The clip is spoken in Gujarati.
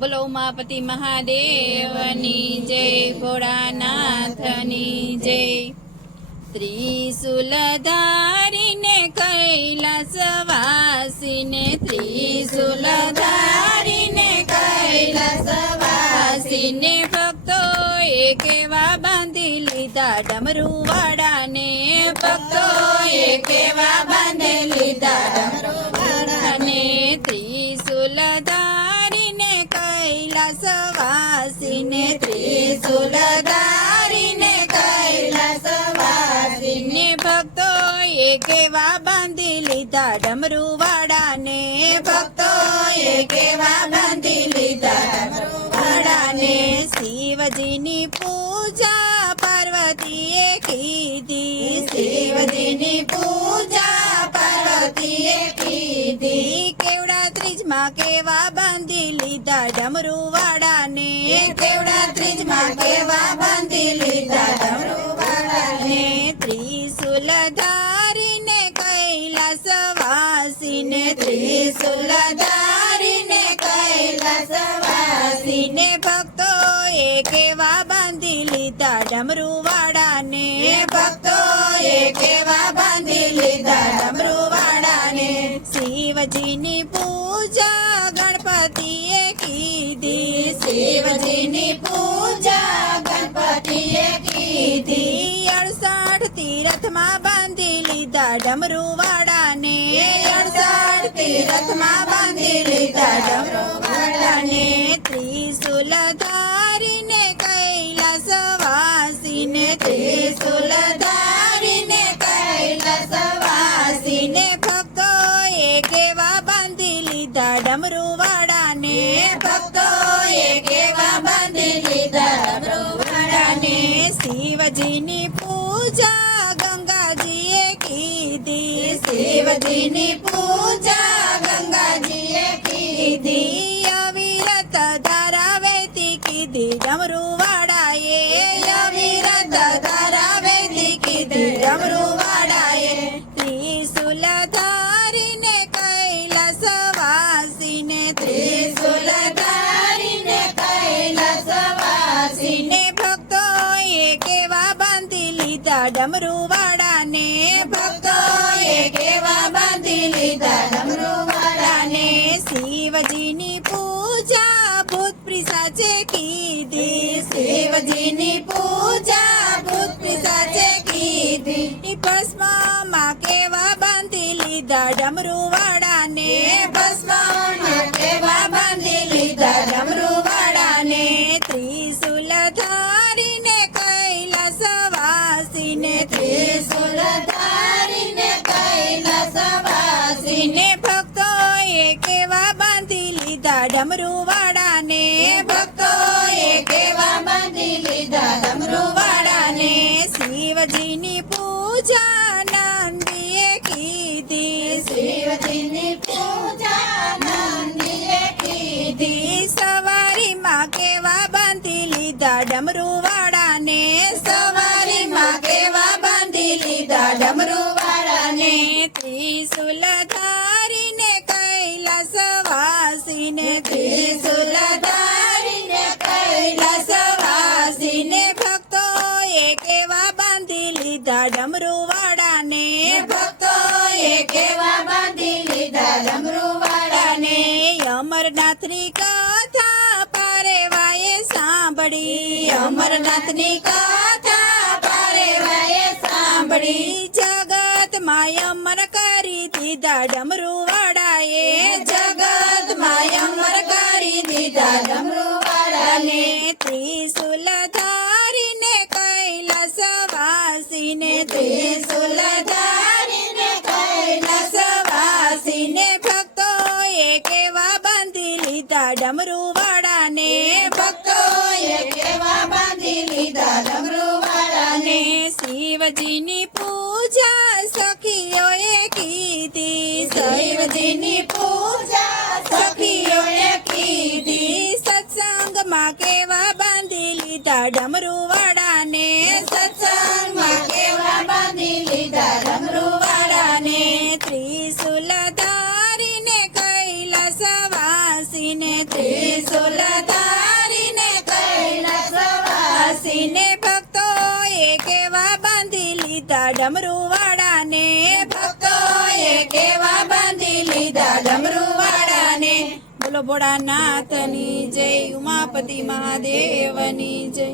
બોલો ઉમાપતિ મહાદેવની જય, ભોળાનાથની જય। ત્રિશુલધારીને કૈલાસવાસીને, ત્રિશુલધારીને કૈલાસવાસીને ભક્તોએ કેવા બાંધી લીધા ડમરુવાડાને, ભક્તોએ કેવા બાંધી લીધા ડમરુવાડાને। ત્રિશુલધારીને કૈલાસવાસીને, ત્રિશુલધારીને કૈલાસવાસીને ભક્તોએ કેવા બાંધી લીધા ડમરુવાડાને, ભક્તોએ કેવા બાંધી લીધા ડમરુવાડાને। શિવજીની પૂજા પાર્વતીએ કીધી, શિવજીની પૂજા પાર્વતીએ કીધી। કેવડા ત્રીજમાં કેવા બાંધી લીધા ડમરુવાડાને, કેવડા ત્રીજમાં કેવા બાંધી લીધા ડમરુવાડાને। ત્રિશુલધારીને કૈલાસવાસીને, ત્રિશુલધારીને કૈલાસવાસીને ભક્તોએ કેવા બાંધી લીધા ડમરુવાડાને, ભક્તોએ કેવા બાંધી લીધા ડમરુવાડાને। શિવજીની પૂજા ગણપતિએ કીધી, શિવજીની પૂજા ગણપતિએ કીધી। 68 તીરથમાં બાંધી લીધા ડમરુવાડાને, 68 તીરથમાં બાંધી લીધા ડમરુવાડાને। ત્રિશુલધારીને કૈલાસવાસીને, ત્રિશુલધારીને કૈલાસવાસીને ભક્તોએ કેવા બાંધી લીધા ડમરુવાડાને, ભક્તોએ કેવા બાંધી લીધા ડમરુવાડાને। શિવજીની પૂજા ગંગાજીએ કીધી, શિવજીની પૂજા ગંગાજીએ કીધી। અવિરત ધારા વહેતી કીધી ડમરુવાડાએ, અવિરત ધારા વહેતી કીધી ડમરુવાડાએ। ત્રિશુલધારીને કૈલાસવાસીને, ત્રિશુલધારીને કૈલાસવાસીને ભક્તોએ કેવા બાંધી લીધા ડમરુવાડાને, ભક્તોએ કેવા બાંધી લીધા ડમરુવાડાને। શિવજીની પૂજા ભૂત પિશાચે કીધી, શિવજીની પૂજા ભૂત પિશાચે કીધી। ભસ્મમાં કેવા બાંધી લીધા ડમરુવાડાને, ભસ્મમાં કેવા બાંધી લીધા ડમરુવાડાને। ત્રિશુલધારીને કૈલાસવાસીને, ત્રિશુલધારીને કૈલાસવાસીને ભક્તોએ કેવા બાંધી લીધા ડમરુવાડાને, ભક્તોએ કેવા બાંધી લીધા ડમરુવાડાને। શિવજીની પૂજા નંદીએ કીધી, શિવજીની પૂજા નંદીએ કીધી। સવારીમાં કેવા બાંધી લીધા ડમરુવાડાને, સવારીમાં કેવા બાંધી લીધા ડમરુવાડાને। ત્રિશુલધારીને કૈલાસવાસીને, ત્રિશુલધારીને કૈલાસવાસીને ભક્તોએ કેવા બાંધી લીધા ડમરુવાડાને, ભક્તોએ કેવા બાંધી લીધા ડમરુવાડાને। અમરનાથની કથા પારેવાએ સાંભળી, અમરનાથની કથા પારેવાએ સાંભળી। જગતમાં અમર કરી દીધા ડમરુવાડાએ, જગતમાં અમર કરી દીધા ડમરુવાડાને। ત્રિશુલધારીને કૈલાસવાસીને, ત્રિશુલધારીને કૈલાસવાસીને ભક્તોએ કેવા બાંધી લીધા ડમરુવાડાને, ભક્તોએ કેવા બાંધી લીધા ડમરુવાડાને। શિવજીની પૂજા સખીઓએ કીધી, શિવજીની પૂજા સખીઓએ કીધી। સત્સંગમાં કેવા બાંધી લીધા ડમરુવાડાને, સત્સંગમાં કેવા બાંધી લીધા ડમરુવાડાને। ત્રિશુલધારીને કૈલાસવાસીને, ત્રિશુલ લીધા ડમરુવાળાને ભક્તોએ કેવા બાંધી લીધા ડમરુવાળાને બોલો ભોળાનાથની જય ઉમાપતિ મહાદેવની જય